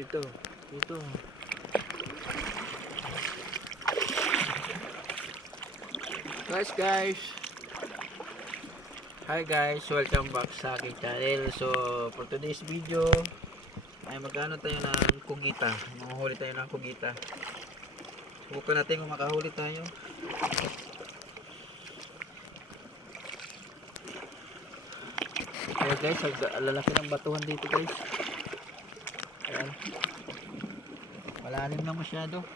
Dito. Dito. Guys. Hi guys, welcome back sa aking channel. So, for today's video ay magkano tayo ng kugita. Manguhuli tayo ng kugita. Subukan natin kung makahuli tayo. Ayan guys, ang lalaki ng batuhan dito guys. Ayan. Malalim lang masyado.